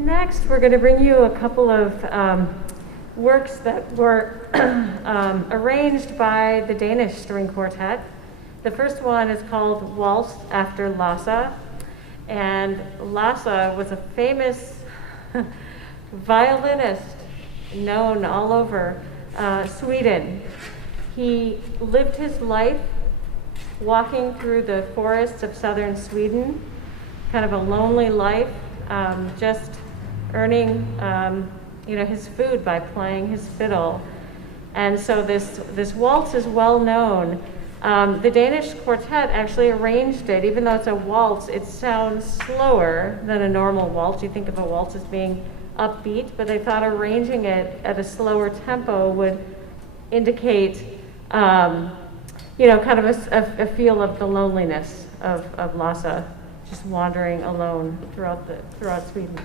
Next, we're going to bring you a couple of works that were arranged by the Danish String Quartet. The first one is called Waltz after Lasse, and Lasse was a famous violinist known all over Sweden. He lived his life walking through the forests of southern Sweden, kind of a lonely life, just earning his food by playing his fiddle. And so this waltz is well known. The Danish quartet actually arranged it. Even though it's a waltz, it sounds slower than a normal waltz. You think of a waltz as being upbeat, but they thought arranging it at a slower tempo would indicate kind of a feel of the loneliness of Lasse, just wandering alone throughout Sweden.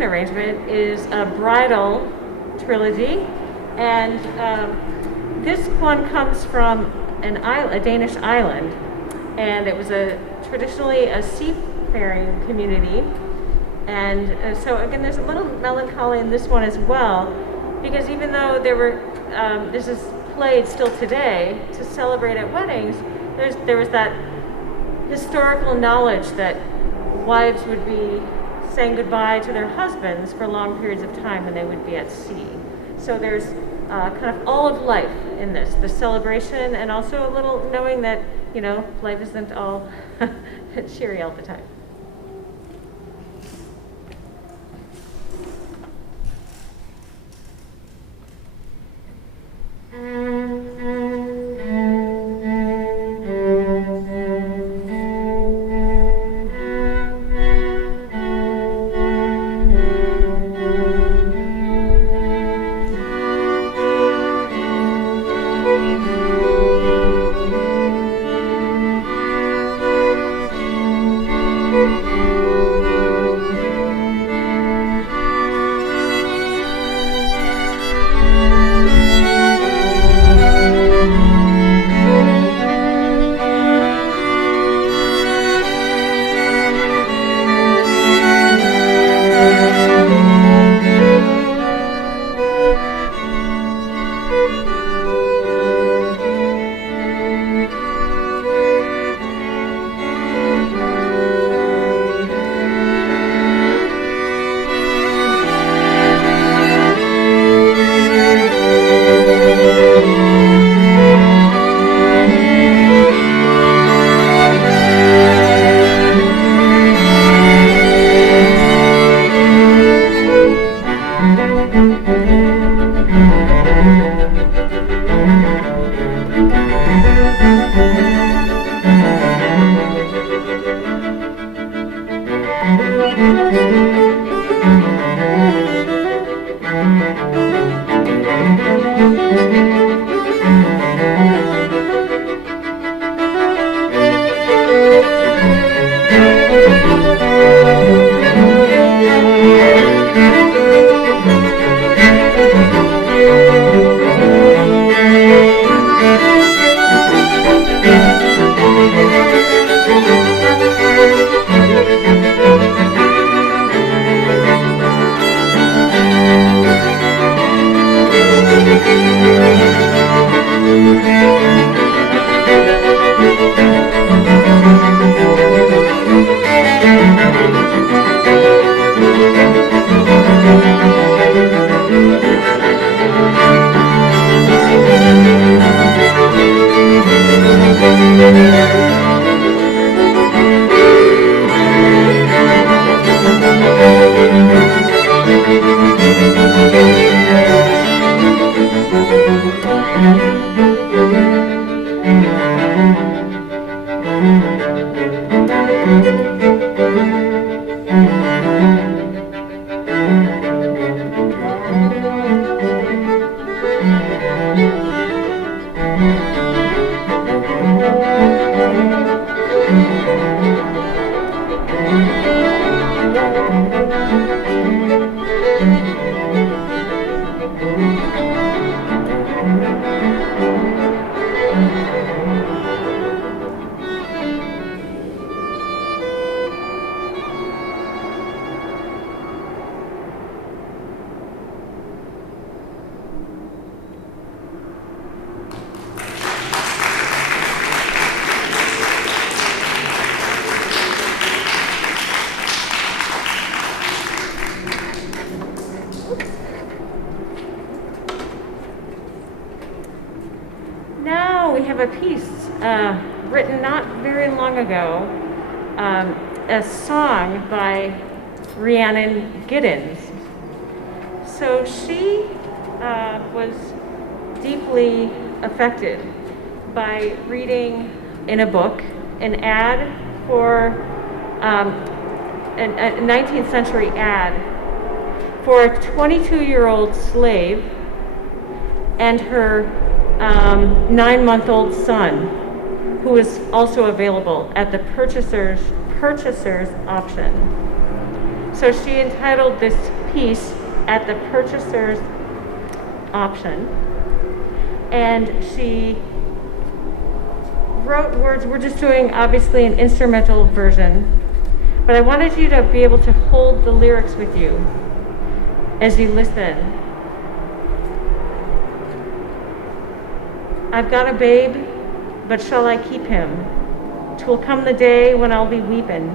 second arrangement is a Bridal Trilogy, and this one comes from a Danish island, and it was traditionally a seafaring community. And so again, there's a little melancholy in this one as well, because even though this is played still today to celebrate at weddings, there was that historical knowledge that wives would be saying goodbye to their husbands for long periods of time when they would be at sea. So there's kind of all of life in this, the celebration, and also a little knowing that, life isn't all cheery all the time. A piece written not very long ago, a song by Rhiannon Giddens. So she was deeply affected by reading in a book an ad for a 19th century ad for a 22-year-old slave and her 9-month-old son, who is also available at the purchaser's option. So she entitled this piece at the purchaser's option, and she wrote words. We're just doing obviously an instrumental version, but I wanted you to be able to hold the lyrics with you as you listen. I've got a babe, but shall I keep him? 'Twill come the day when I'll be weepin'.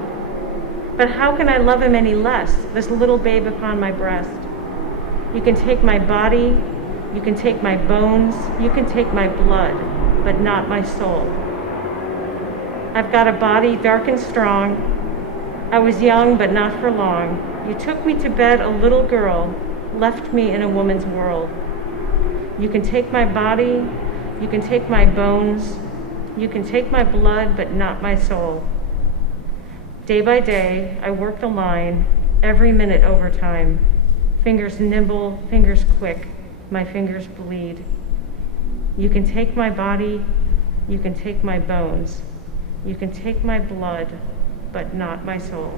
But how can I love him any less, this little babe upon my breast? You can take my body, you can take my bones, you can take my blood, but not my soul. I've got a body dark and strong. I was young, but not for long. You took me to bed a little girl, left me in a woman's world. You can take my body, you can take my bones, you can take my blood, but not my soul. Day by day, I work the line, every minute overtime. Fingers nimble, fingers quick, my fingers bleed. You can take my body, you can take my bones, you can take my blood, but not my soul.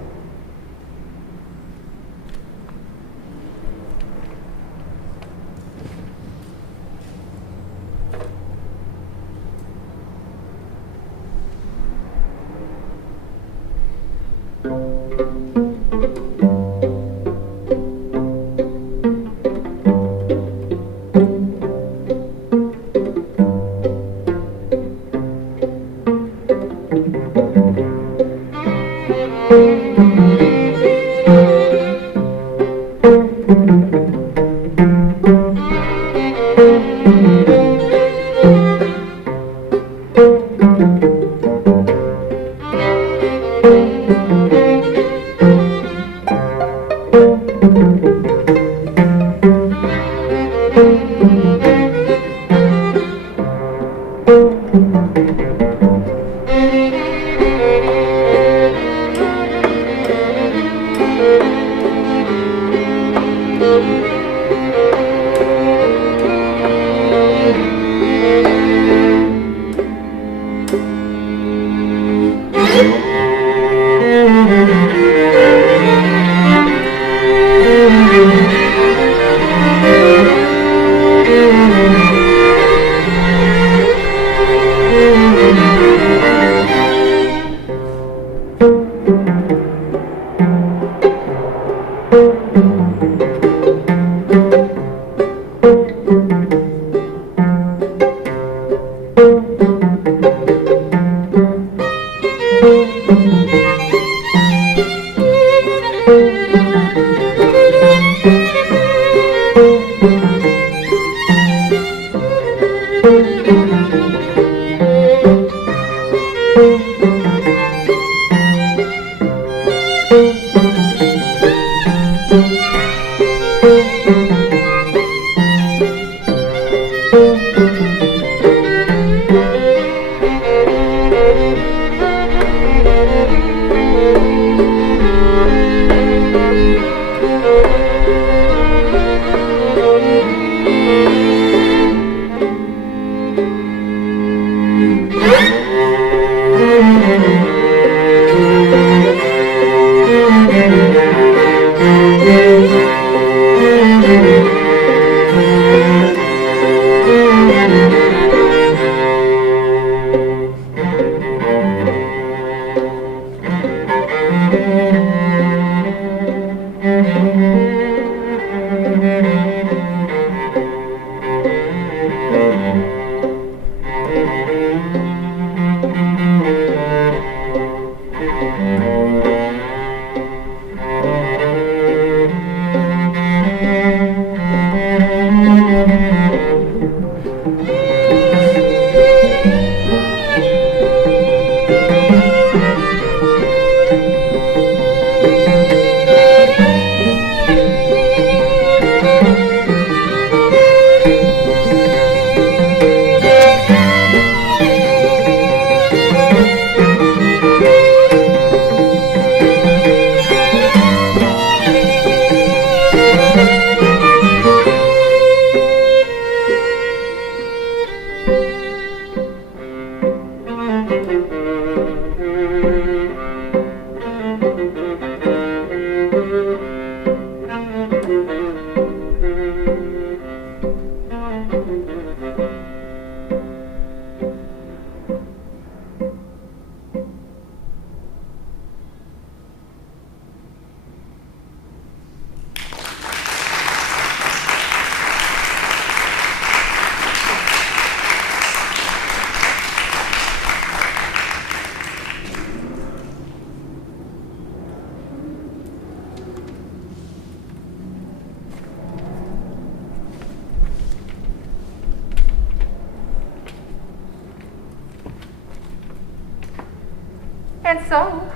And so,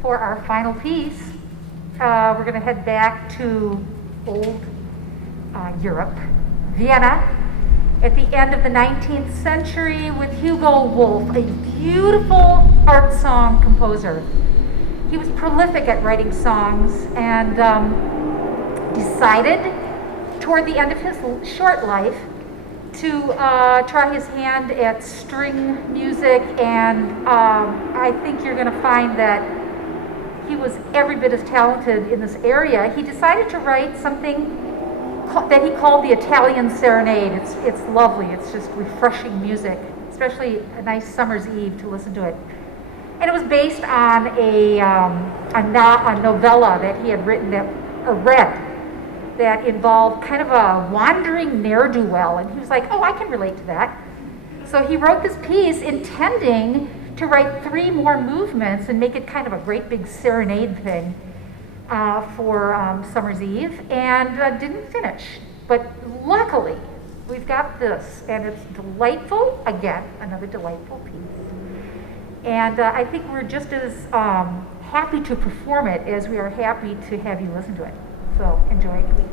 for our final piece, we're going to head back to old Europe, Vienna, at the end of the 19th century with Hugo Wolf, a beautiful art song composer. He was prolific at writing songs and decided toward the end of his short life to try his hand at string music, and I think you're going to find that he was every bit as talented in this area. He decided to write something that he called the Italian Serenade. It's lovely. It's just refreshing music, especially a nice summer's eve to listen to it. And it was based on a novella that he had written read that involved kind of a wandering ne'er-do-well, and he was like, oh, I can relate to that. So he wrote this piece intending to write 3 more movements and make it kind of a great big serenade thing for Summer's Eve, and didn't finish. But luckily, we've got this, and it's delightful. Again, another delightful piece. And I think we're just as happy to perform it as we are happy to have you listen to it. So enjoy it, please.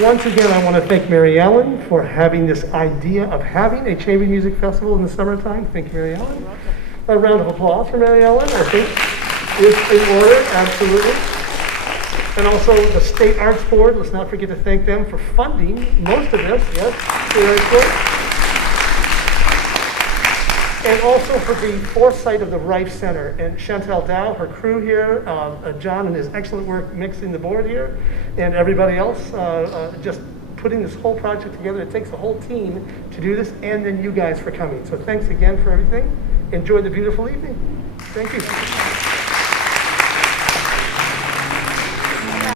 Once again, I want to thank Mary Ellen for having this idea of having a chamber music festival in the summertime. Thank you, Mary Ellen. A round of applause for Mary Ellen, I think, is in order, absolutely. And also the State Arts Board, let's not forget to thank them for funding most of this, yes, very good. And also for the foresight of the Rife Center, and Chantel Dow, her crew here, John and his excellent work mixing the board here, and everybody else just putting this whole project together. It takes a whole team to do this, and then you guys for coming. So thanks again for everything. Enjoy the beautiful evening. Thank you.